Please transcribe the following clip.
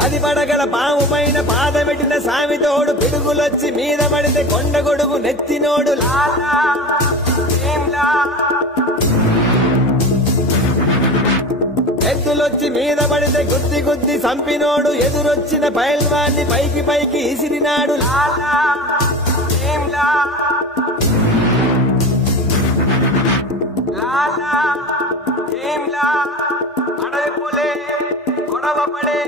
పది పడగల పాము పైన పాదమెట్టిన సామితోడు పిడుగులొచ్చి మీద పడితే కొండ గొడుగు నెత్తినోడు ఎద్దులొచ్చి మీద పడితే గుద్ది గుద్ది సంపినోడు ఎదురొచ్చిన పైల్వాన్ని పైకి పైకి ఇసిరినాడు అడవి పులే గొడవ పడే